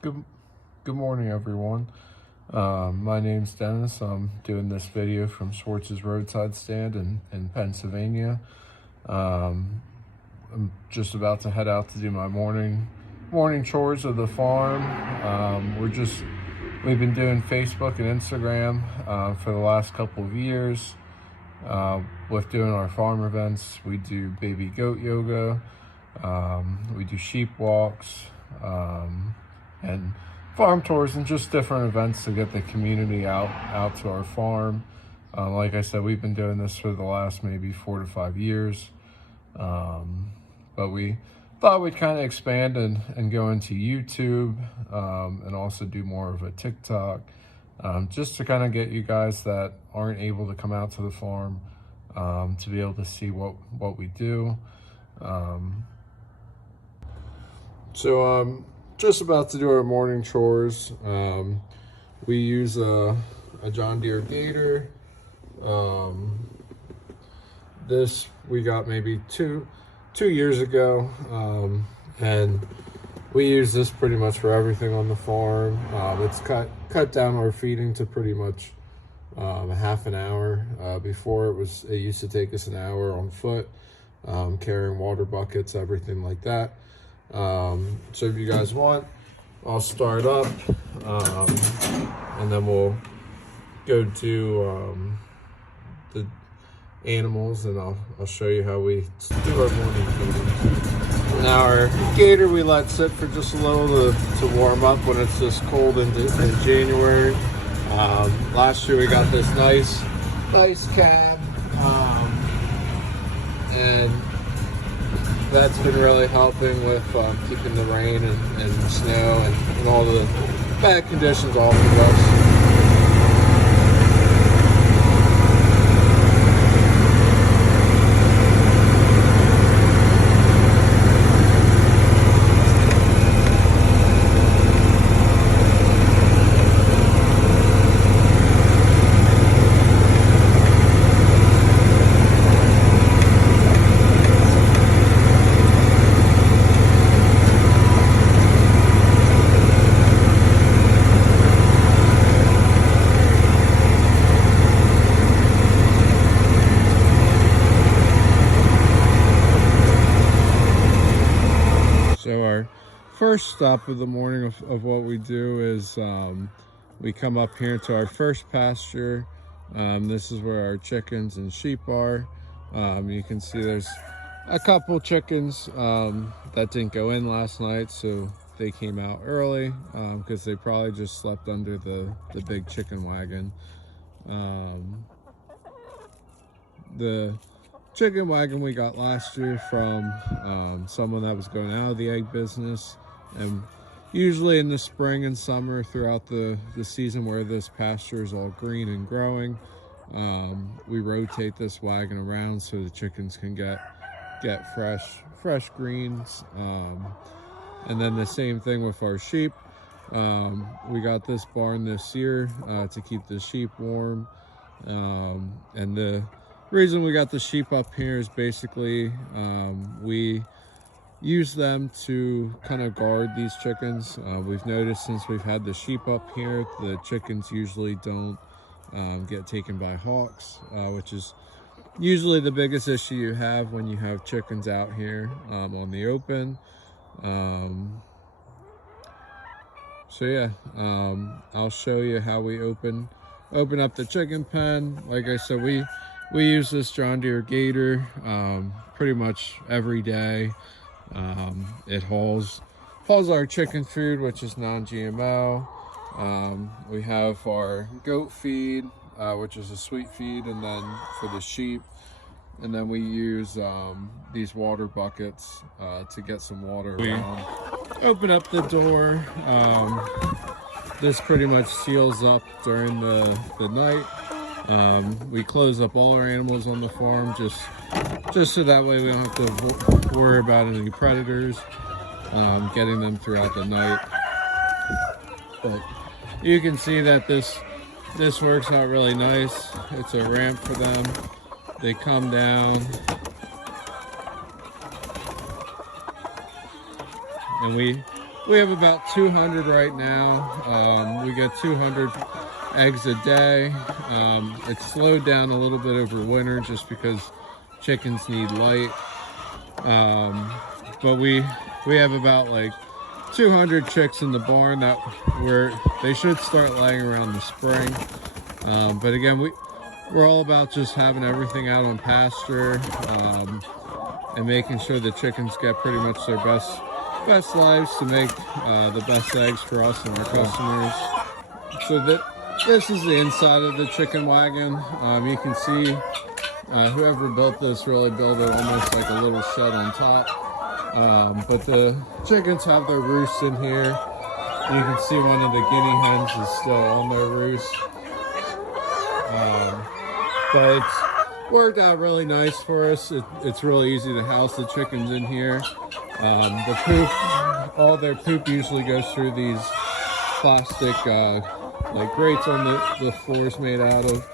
Good, good morning, everyone. My name's Dennis. I'm doing this video from Schwartz's roadside stand in Pennsylvania. I'm just about to head out to do my morning chores of the farm. We've been doing Facebook and Instagram for the last couple of years. With doing our farm events, we do baby goat yoga, we do sheep walks, and farm tours, and just different events to get the community out to our farm. Like I said, we've been doing this for the last maybe 4 to 5 years, but we thought we'd kind of expand and go into YouTube, and also do more of a TikTok, just to kind of get you guys that aren't able to come out to the farm to be able to see what we do. So just about to do our morning chores. We use a John Deere Gator. This we got maybe two years ago, and we use this pretty much for everything on the farm. It's cut down our feeding to pretty much a half an hour. Before it used to take us an hour on foot, carrying water buckets, everything like that. So if you guys want, I'll start up, and then we'll go to the animals, and I'll show you how we do our morning feeding. Now our gator we let sit for just a little to warm up when it's this cold in January. Last year we got this nice cab, and that's been really helping with keeping the rain and snow and all the bad conditions off of us. So our first stop of the morning of what we do is we come up here to our first pasture. This is where our chickens and sheep are. You can see there's a couple chickens that didn't go in last night, so they came out early because they probably just slept under the big chicken wagon. The chicken wagon we got last year from someone that was going out of the egg business, and usually in the spring and summer throughout the season where this pasture is all green and growing, we rotate this wagon around so the chickens can get fresh greens. And then the same thing with our sheep. We got this barn this year to keep the sheep warm, and the reason we got the sheep up here is basically we use them to kind of guard these chickens. We've noticed since we've had the sheep up here, the chickens usually don't get taken by hawks, which is usually the biggest issue you have when you have chickens out here on the open. So yeah, I'll show you how we open up the chicken pen. Like I said, we use this John Deere Gator pretty much every day. It hauls our chicken food, which is non-GMO. We have our goat feed, which is a sweet feed, and then for the sheep. And then we use these water buckets to get some water around. Open up the door. This pretty much seals up during the night. We close up all our animals on the farm just so that way we don't have to worry about any predators getting them throughout the night. But you can see that this works out really nice. It's a ramp for them. They come down, and we we have about 200 right now. We get 200 eggs a day. It's slowed down a little bit over winter just because chickens need light. But we have about like 200 chicks in the barn that they should start laying around the spring. But again, we're all about just having everything out on pasture, and making sure the chickens get pretty much their best lives to make the best eggs for us and our customers. So this is the inside of the chicken wagon. You can see whoever built this really built it almost like a little shed on top. But the chickens have their roosts in here. You can see one of the guinea hens is still on their roost. But it's worked out really nice for us. It's really easy to house the chickens in here. The poop, all their poop usually goes through these plastic like grates on the floors made out of.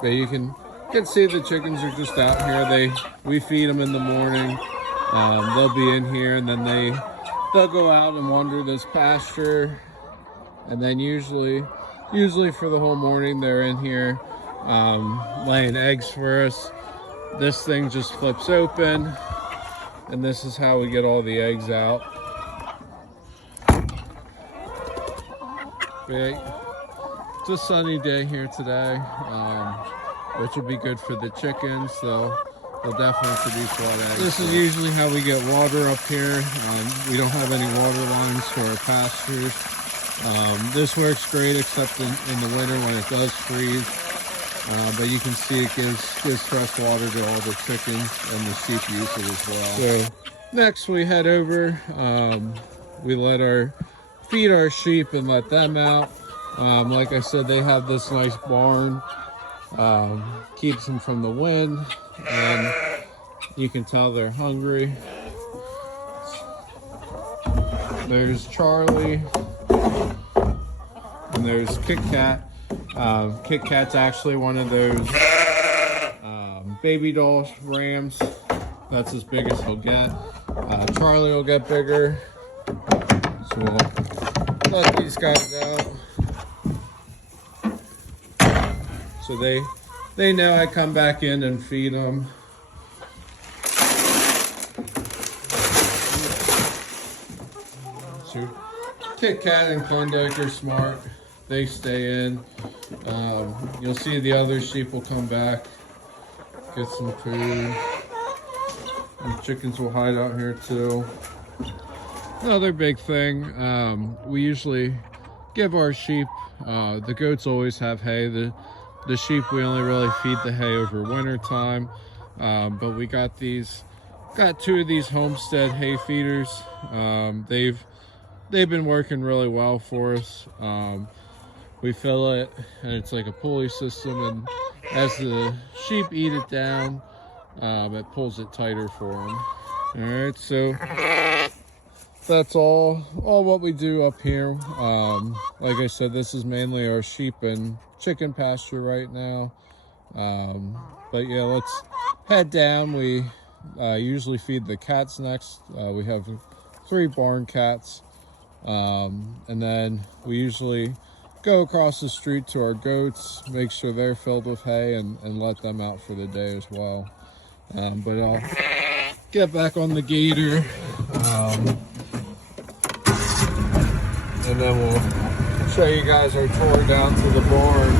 But you can see the chickens are just out here. We feed them in the morning. They'll be in here, and then they'll go out and wander this pasture. And then usually for the whole morning they're in here laying eggs for us. This thing just flips open, and this is how we get all the eggs out. It's a sunny day here today, which will be good for the chickens, so they'll definitely produce a lot of eggs. This is usually how we get water up here. We don't have any water lines for our pastures. This works great except in the winter when it does freeze. But you can see it gives fresh water to all the chickens, and the sheep use it as well. So next we head over, we feed our sheep and let them out. Like I said, they have this nice barn, keeps them from the wind, and you can tell they're hungry. There's Charlie, and there's Kit Kat. Kit Kat's actually one of those baby doll rams. That's as big as he'll get. Charlie will get bigger. So we'll let these guys out. So they know I come back in and feed them. So Kit Kat and Klondike are smart. They stay in. You'll see the other sheep will come back, get some food. And chickens will hide out here too. Another big thing, we usually give our sheep, the goats always have hay. The sheep, we only really feed the hay over winter time. But we got two of these Homestead hay feeders. They've been working really well for us. We fill it, and it's like a pulley system, and as the sheep eat it down, it pulls it tighter for them. All right, so that's all what we do up here. Like I said, this is mainly our sheep and chicken pasture right now. But yeah, let's head down. We usually feed the cats next. We have 3 barn cats, and then we usually go across the street to our goats, make sure they're filled with hay, and let them out for the day as well. But I'll get back on the gator, and then we'll show you guys our tour down to the barn.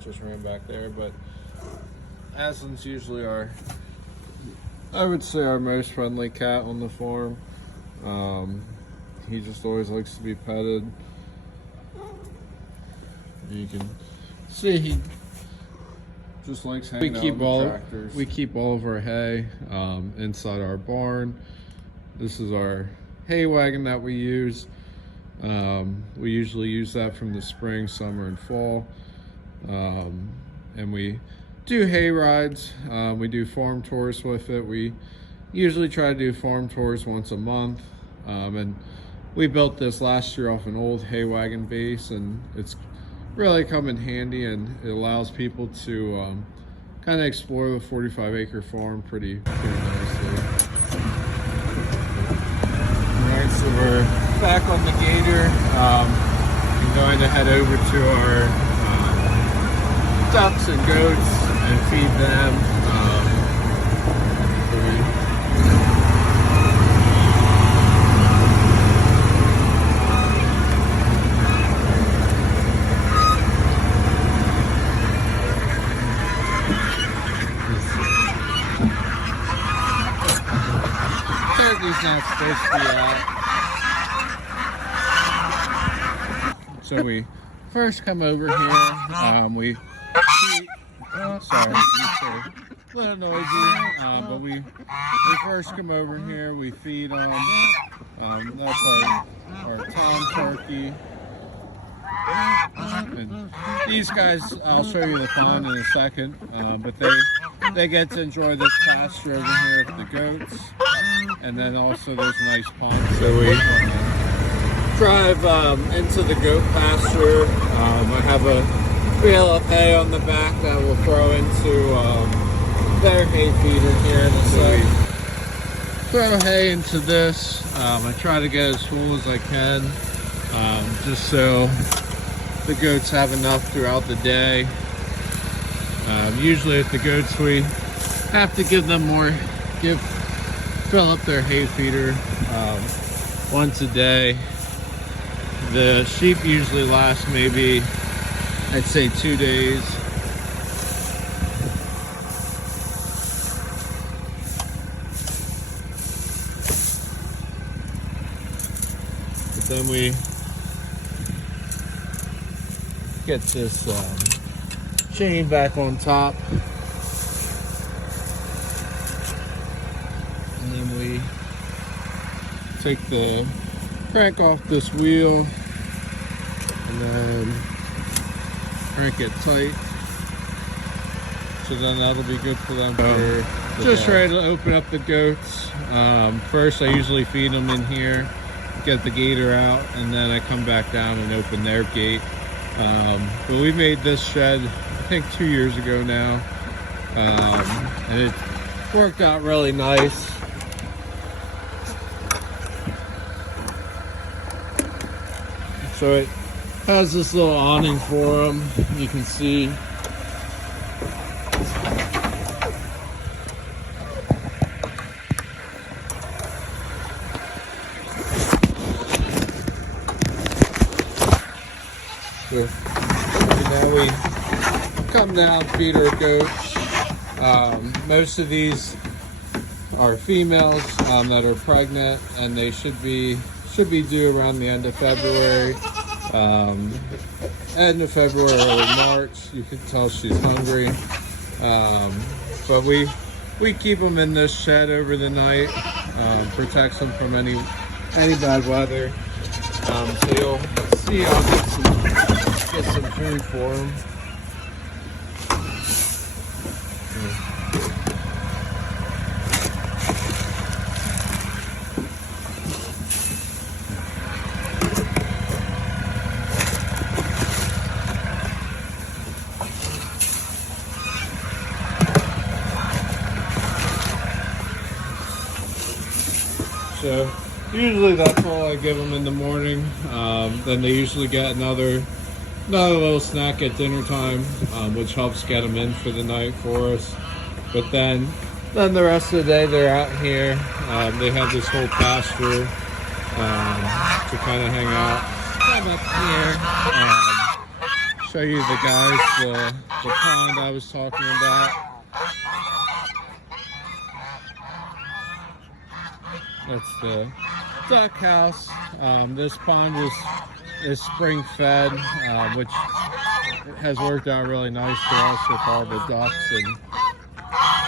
cat just ran back there, but Aslan's usually I would say our most friendly cat on the farm. He just always likes to be petted. You can see he just likes hanging out in the tractors. We keep all of our hay inside our barn. This is our hay wagon that we use. We usually use that from the spring, summer, and fall. And we do hay rides. We do farm tours with it. We usually try to do farm tours once a month. And we built this last year off an old hay wagon base, and it's really come in handy, and it allows people to kind of explore the 45-acre farm pretty nicely. Alright, so we're back on the gator. I'm going to head over to our ducks and goats and feed them. Turkey's not supposed to be out. So we first come over here, we feed, sorry, it's a little noisy, but we first come over here, we feed them, that's our tom turkey. And these guys, I'll show you the pond in a second, but they get to enjoy this pasture over here with the goats, and then also there's nice ponds. So we drive into the goat pasture. I have a reel of hay on the back that we'll throw into their hay feeder here in a second. Throw hay into this. I try to get as full as I can, just so the goats have enough throughout the day. Usually with the goats we have to give them more, fill up their hay feeder once a day. The sheep usually last maybe, I'd say 2 days. But then we get this chain back on top, and then we take the crank off this wheel and then crank it tight, so then that'll be good for them. Just ready to open up the goats. First I usually feed them in here, get the gator out, and then I come back down and open their gate. But we made this shed I think 2 years ago now, and it worked out really nice. So it has this little awning for them, you can see. So now we come down, feed our goats. Most of these are females that are pregnant, and they should be due around the end of February. End of February, early March. You can tell she's hungry. But we keep them in this shed over the night, protects them from any bad weather. So you'll see I'll get some food for them. So usually that's all I give them in the morning. Then they usually get another little snack at dinner time, which helps get them in for the night for us. But then the rest of the day they're out here. They have this whole pasture to kind of hang out. Come up here, show you the guys, the pond I was talking about. That's the duck house. This pond is spring fed, which has worked out really nice for us with all the ducks. And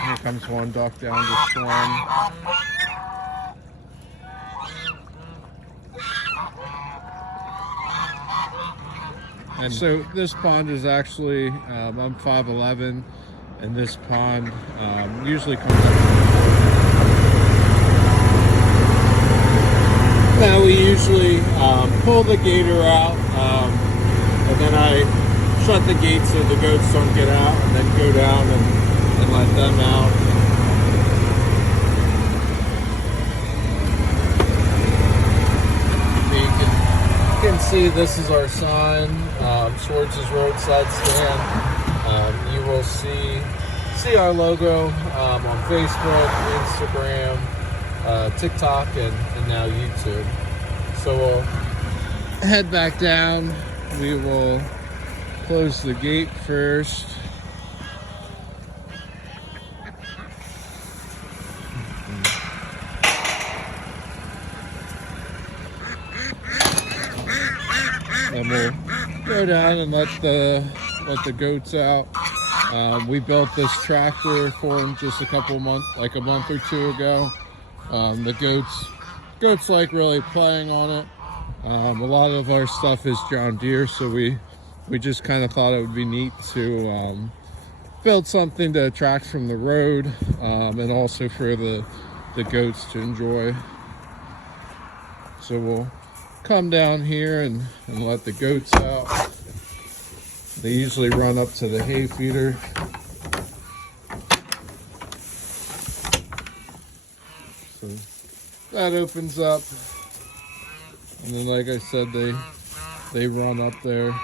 here comes one duck down to swim. And so this pond is actually, I'm 5'11", and this pond usually comes up. Now we usually pull the gator out, and then I shut the gate so the goats don't get out, and then go down and let them out. You can see this is our sign, Schwartz's roadside stand. You will see our logo on Facebook, Instagram, TikTok, and now YouTube. So we'll head back down. We will close the gate first. And we'll go down and let the goats out. We built this tractor for them just a month or two ago. The goats like really playing on it. A lot of our stuff is John Deere, so we just kind of thought it would be neat to build something to attract from the road, and also for the goats to enjoy. So we'll come down here and let the goats out. They usually run up to the hay feeder. So that opens up, and then, like I said, they run up there.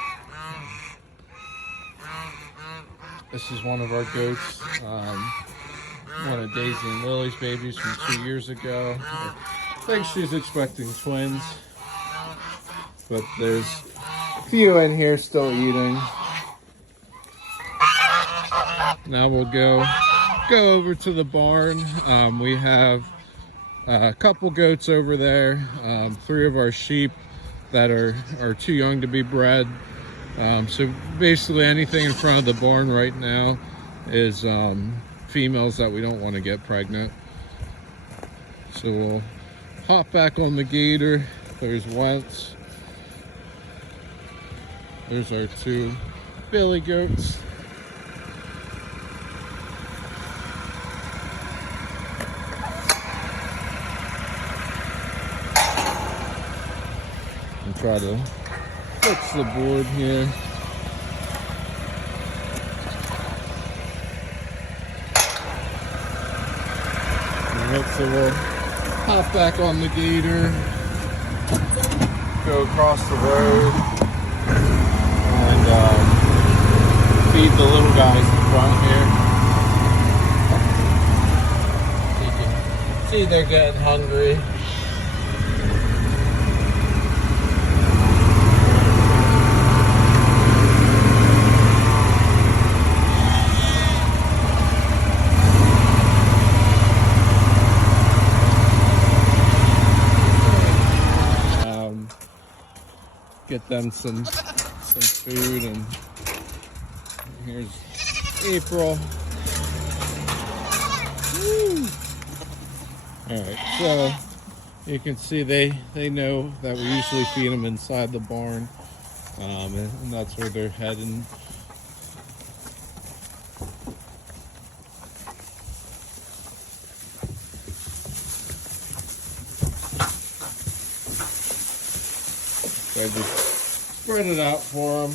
This is one of our goats, one of Daisy and Lily's babies from 2 years ago. I think she's expecting twins, but there's a few in here still eating. Now we'll go over to the barn. We have a couple goats over there, 3 of our sheep that are too young to be bred. So basically anything in front of the barn right now is females that we don't want to get pregnant. So we'll hop back on the gator. There's Wentz. There's our 2 billy goats. Try to fix the board here. Alright, so we'll hop back on the gator, go across the road, and feed the little guys in front here. You can see they're getting hungry. Get them some food, and here's April. Woo! All right, so you can see they know that we usually feed them inside the barn, and that's where they're heading. So I just spread it out for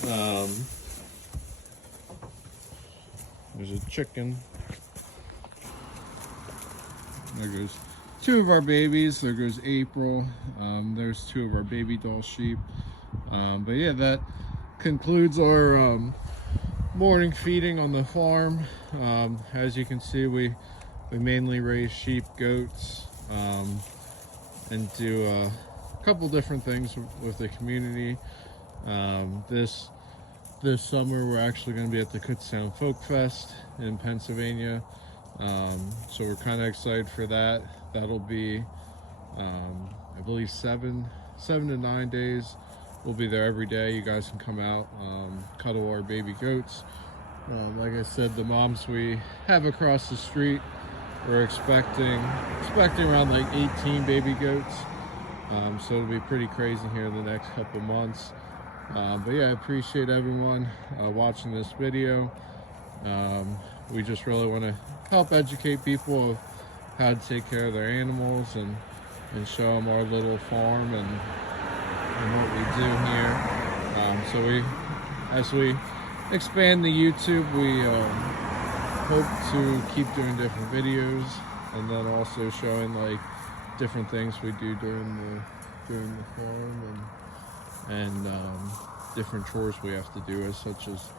them. There's a chicken. There goes 2 of our babies. There goes April. There's 2 of our baby doll sheep. But yeah, that concludes our morning feeding on the farm. As you can see, we mainly raise sheep, goats, and do a couple different things with the community. This this summer we're actually going to be at the Kutztown Folk Fest in Pennsylvania. So we're kind of excited for that. That'll be, I believe, 7 to 9 days. We'll be there every day. You guys can come out, cuddle our baby goats. Like I said, the moms we have across the street, we're expecting around like 18 baby goats. So it'll be pretty crazy here in the next couple months. But yeah, I appreciate everyone watching this video. We just really want to help educate people of how to take care of their animals and show them our little farm and what we do here. So as we expand the YouTube, we hope to keep doing different videos, and then also showing like different things we do during the farm, and different chores we have to do, such as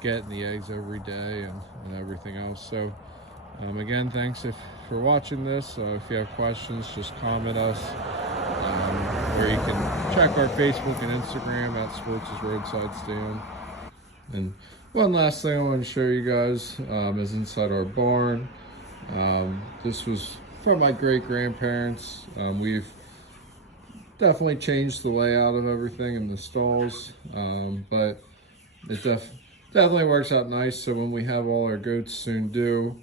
getting the eggs every day and everything else. So again, thanks for watching this. If you have questions, just comment us, or you can check our Facebook and Instagram at Sports' Roadside Stand. And one last thing I want to show you guys is inside our barn. This was from my great-grandparents. We've definitely changed the layout of everything in the stalls, but it definitely works out nice. So when we have all our goats soon due,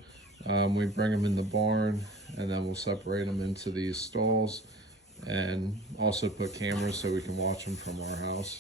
we bring them in the barn, and then we'll separate them into these stalls, and also put cameras so we can watch them from our house.